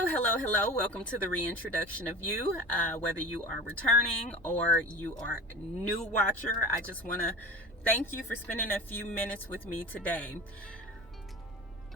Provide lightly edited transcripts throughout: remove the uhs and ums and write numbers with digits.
Hello. Welcome to the Reintroduction of You. Whether you are returning or you are a new watcher, I just want to thank you for spending a few minutes with me today.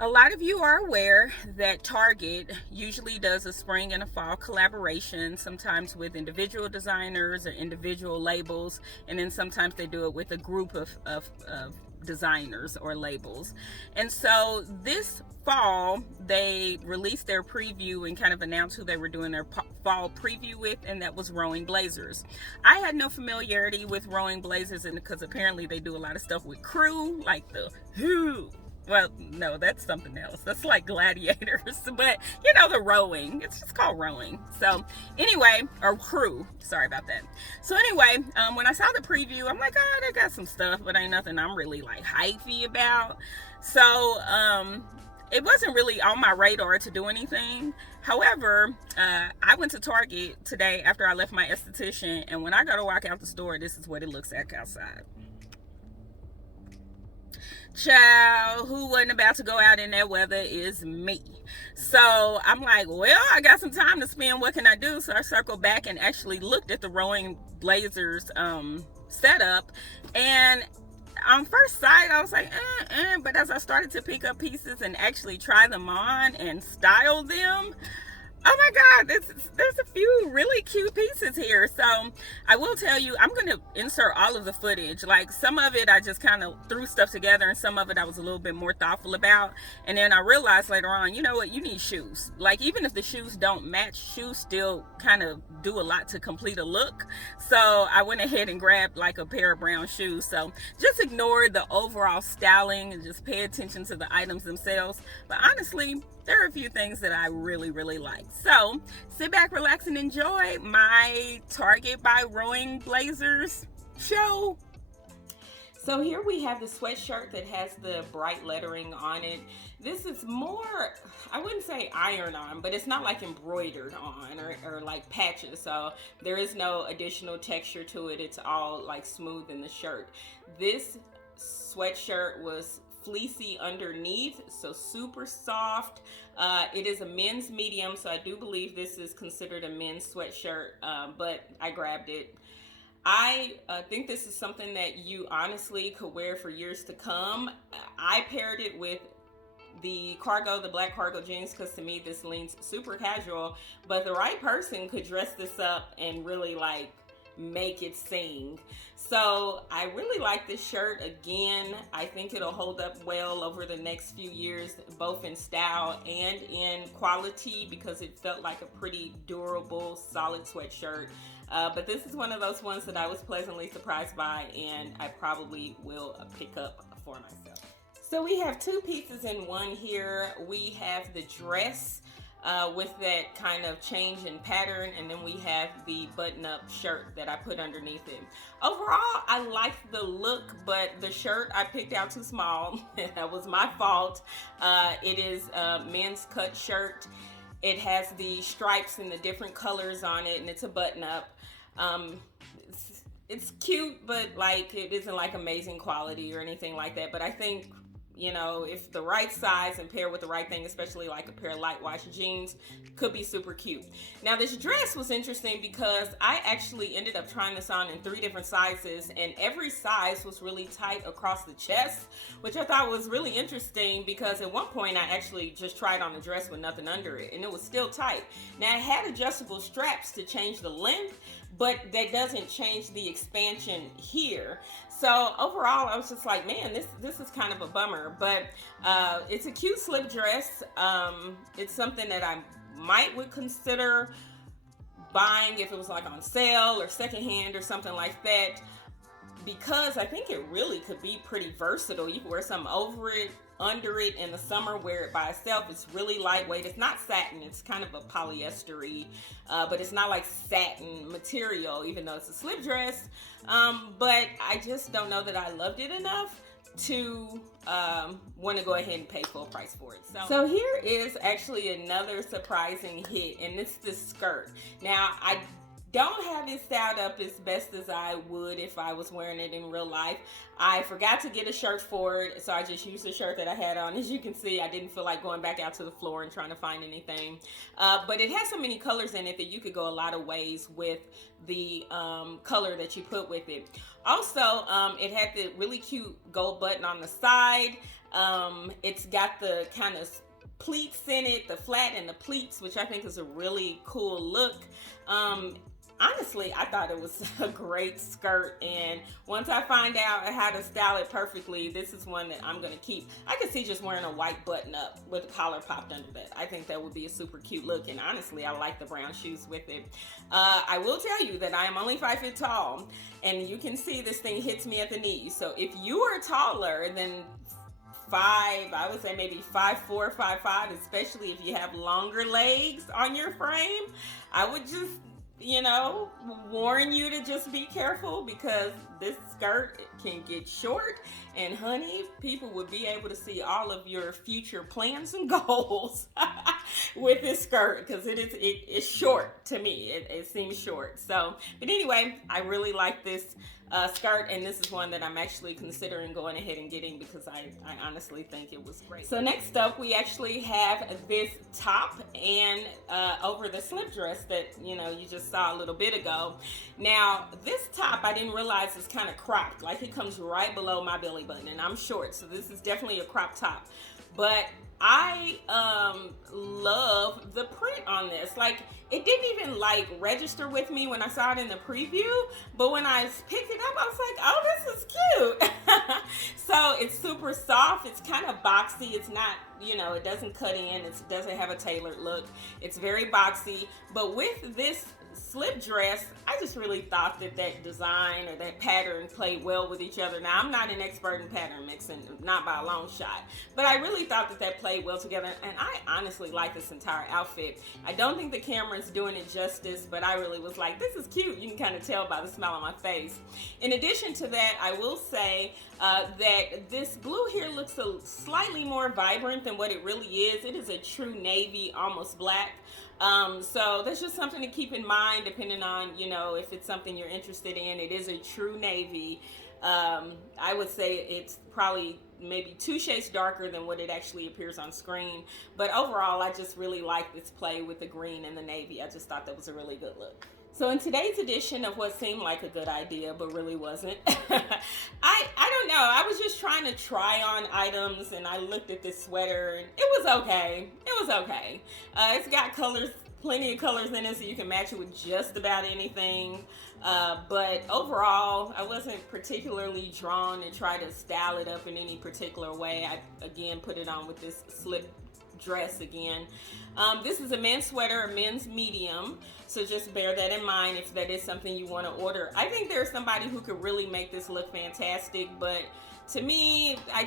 A lot of you are aware that Target usually does a spring and a fall collaboration, sometimes with individual designers or individual labels, and then sometimes they do it with a group of designers or labels. And so this fall, they released their preview and kind of announced who they were doing their fall preview with, and that was Rowingblazers. I had no familiarity with Rowingblazers, and because apparently they do a lot of stuff with crew, like the Who. Well, no, that's something else. That's like gladiators, but you know, the rowing. It's just called rowing. So anyway, or crew. Sorry about that. So anyway, when I saw the preview, I'm like, oh, they got some stuff, but ain't nothing I'm really like hypey about. So it wasn't really on my radar to do anything. However, I went to Target today after I left my esthetician, and when I go to walk out the store, this is what it looks like outside. Child, who wasn't about to go out in that weather is me. So I'm like, well, I got some time to spend. What can I do? So I circled back and actually looked at the Rowingblazers setup. And on first sight, I was like, but as I started to pick up pieces and actually try them on and style them, oh my God, there's a few really cute pieces here. So I will tell you, I'm going to insert all of the footage. Like some of it, I just kind of threw stuff together, and some of it I was a little bit more thoughtful about. And then I realized later on, you know what, you need shoes. Like even if the shoes don't match, shoes still kind of do a lot to complete a look. So I went ahead and grabbed like a pair of brown shoes. So just ignore the overall styling and just pay attention to the items themselves. But honestly, there are a few things that I really like. So sit back, relax, and enjoy my Target by Rowingblazers show. So here we have the sweatshirt that has the bright lettering on it. This is more, I wouldn't say iron on, but it's not like embroidered on or like patches. So there is no additional texture to it. It's all like smooth in the shirt. This sweatshirt was fleecy underneath, so super soft. It is a men's medium, so I do believe this is considered a men's sweatshirt, but I grabbed it. I think this is something that you honestly could wear for years to come. I paired it with the black cargo jeans, because to me this leans super casual, but the right person could dress this up and really like make it sing. So I really like this shirt. Again, I think it'll hold up well over the next few years, both in style and in quality, because it felt like a pretty durable, solid sweatshirt. But this is one of those ones that I was pleasantly surprised by, and I probably will pick up for myself. So we have two pieces in one here. We have the dress with that kind of change in pattern, and then we have the button-up shirt that I put underneath it. Overall, I like the look, but the shirt I picked out too small. That was my fault. It is a men's cut shirt. It has the stripes and the different colors on it, and it's a button-up. It's cute, but like it isn't like amazing quality or anything like that. But I think, you know, if the right size and pair with the right thing, especially like a pair of light wash jeans, could be super cute. Now this dress was interesting because I actually ended up trying this on in 3 different sizes, and every size was really tight across the chest, which I thought was really interesting because at one point I actually just tried on the dress with nothing under it and it was still tight. Now it had adjustable straps to change the length, but that doesn't change the expansion here. So overall, I was just like, man, this is kind of a bummer, but it's a cute slip dress. It's something that I would consider buying if it was like on sale or secondhand or something like that, because I think it really could be pretty versatile. You can wear something over it, under it in the summer, wear it by itself. It's really lightweight. It's not satin. It's kind of a polyester-y, but it's not like satin material, even though it's a slip dress. But I just don't know that I loved it enough to want to go ahead and pay full price for it. So here is actually another surprising hit, and it's the skirt. Now, I don't have it styled up as best as I would if I was wearing it in real life. I forgot to get a shirt for it, so I just used the shirt that I had on. As you can see, I didn't feel like going back out to the floor and trying to find anything. But it has so many colors in it that you could go a lot of ways with the color that you put with it. Also, it had the really cute gold button on the side. It's got the kind of pleats in it, the flat and the pleats, which I think is a really cool look. Honestly, I thought it was a great skirt, and once I find out how to style it perfectly, this is one that I'm going to keep. I could see just wearing a white button up with a collar popped under that. I think that would be a super cute look, and honestly, I like the brown shoes with it. I will tell you that I am only 5 feet tall, and you can see this thing hits me at the knees. So if you are taller than 5, I would say maybe 5'4", 5'5", especially if you have longer legs on your frame, I would just, warn you to just be careful, because this skirt can get short, and honey, people would be able to see all of your future plans and goals with this skirt, because it's short to me. It seems short. So, but anyway, I really like this skirt, and this is one that I'm actually considering going ahead and getting, because I honestly think it was great. So next up, we actually have this top and over the slip dress that you just saw a little bit ago. Now this top, I didn't realize is kind of cropped, like it comes right below my belly button, and I'm short, so this is definitely a crop top. But I love the print on this. Like, it didn't even register with me when I saw it in the preview, but when I picked it up, I was like, oh, this is cute. So it's super soft. It's kind of boxy. It's not, it doesn't cut in. It doesn't have a tailored look. It's very boxy. But with this slip dress, I just really thought that design or that pattern played well with each other. Now, I'm not an expert in pattern mixing, not by a long shot, but I really thought that played well together, and I honestly like this entire outfit. I don't think the camera is doing it justice, but I really was like, this is cute. You can kind of tell by the smile on my face. In addition to that, I will say that this blue here looks slightly more vibrant than what it really is. It is a true navy, almost black. So that's just something to keep in mind, depending on, if it's something you're interested in. It is a true navy. I would say it's probably maybe 2 shades darker than what it actually appears on screen. But overall, I just really like this play with the green and the navy. I just thought that was a really good look. So in today's edition of what seemed like a good idea, but really wasn't, I don't know. I was just trying to try on items, and I looked at this sweater, and it was okay. It was okay. It's got colors, plenty of colors in it, so you can match it with just about anything. But overall, I wasn't particularly drawn to try to style it up in any particular way. I, again, put it on with this slip dress again. This is a men's sweater, a men's medium, so just bear that in mind if that is something you want to order. I think there's somebody who could really make this look fantastic, but to me, I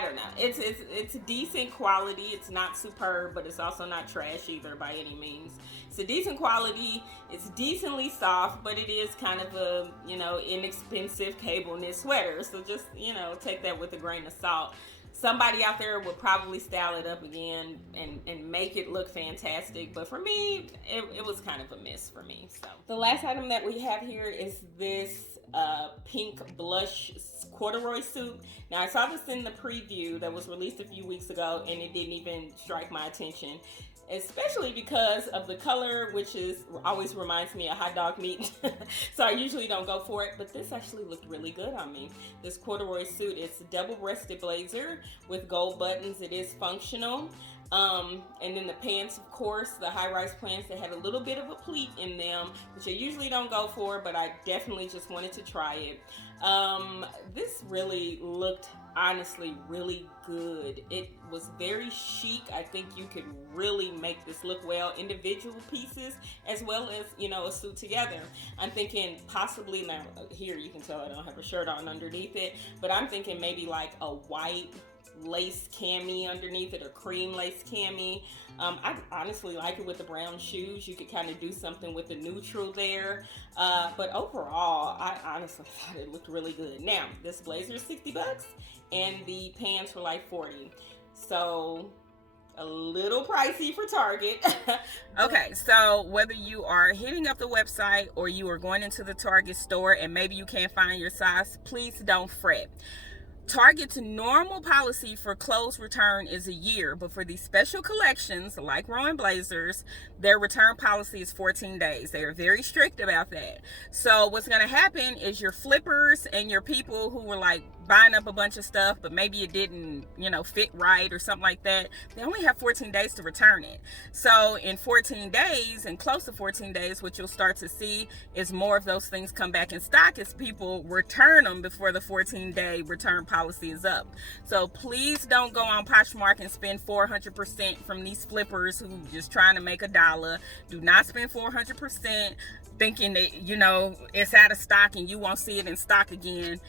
don't know. It's decent quality. It's not superb, but it's also not trash either by any means. It's a decent quality. It's decently soft, but it is kind of a, inexpensive cable knit sweater. So just, take that with a grain of salt. Somebody out there would probably style it up again and make it look fantastic. But for me, it was kind of a miss for me. So the last item that we have here is this pink blush corduroy suit. Now, I saw this in the preview that was released a few weeks ago, and it didn't even strike my attention, especially because of the color, which always reminds me of hot dog meat. So I usually don't go for it, but this actually looked really good on me. This corduroy suit, it's a double-breasted blazer with gold buttons. It is functional. And then the pants, of course, the high-rise pants that had a little bit of a pleat in them, which I usually don't go for, but I definitely just wanted to try it. This really looked, honestly, really good. It was very chic. I think you could really make this look well, individual pieces as well as, a suit together. I'm thinking possibly, now here you can tell I don't have a shirt on underneath it, but I'm thinking maybe like a white lace cami underneath it, or cream lace cami. I honestly like it with the brown shoes. You could kind of do something with the neutral there. But overall, I honestly thought it looked really good. Now, this blazer is $60 and the pants were like $40. So a little pricey for Target. Okay, so whether you are hitting up the website or you are going into the Target store and maybe you can't find your size, please don't fret. Target's normal policy for clothes return is a year, but for these special collections like Rowingblazers, their return policy is 14 days. They are very strict about that. So what's going to happen is your flippers and your people who were like buying up a bunch of stuff, but maybe it didn't, fit right or something like that, they only have 14 days to return it. So in 14 days and close to 14 days, what you'll start to see is more of those things come back in stock as people return them before the 14-day return policy is up. So please don't go on Poshmark and spend 400% from these flippers who just trying to make $1. Do not spend 400% thinking that, it's out of stock and you won't see it in stock again.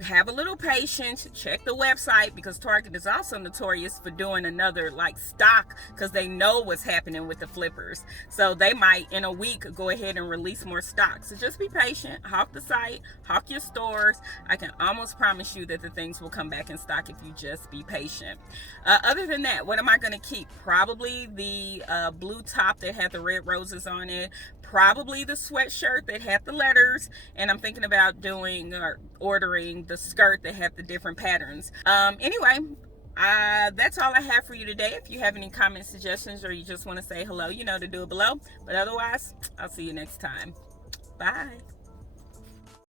Have a little patience, check the website, because Target is also notorious for doing another stock, because they know what's happening with the flippers. So they might in a week go ahead and release more stock. So just be patient, hawk the site, hawk your stores. I can almost promise you that the things will come back in stock if you just be patient. Other than that, what am I going to keep? Probably the blue top that had the red roses on it, probably the sweatshirt that had the letters, and I'm thinking about doing or ordering the skirt that had the different patterns. Anyway, that's all I have for you today. If you have any comments, suggestions, or you just want to say hello, you know to do it below. But otherwise, I'll see you next time. Bye.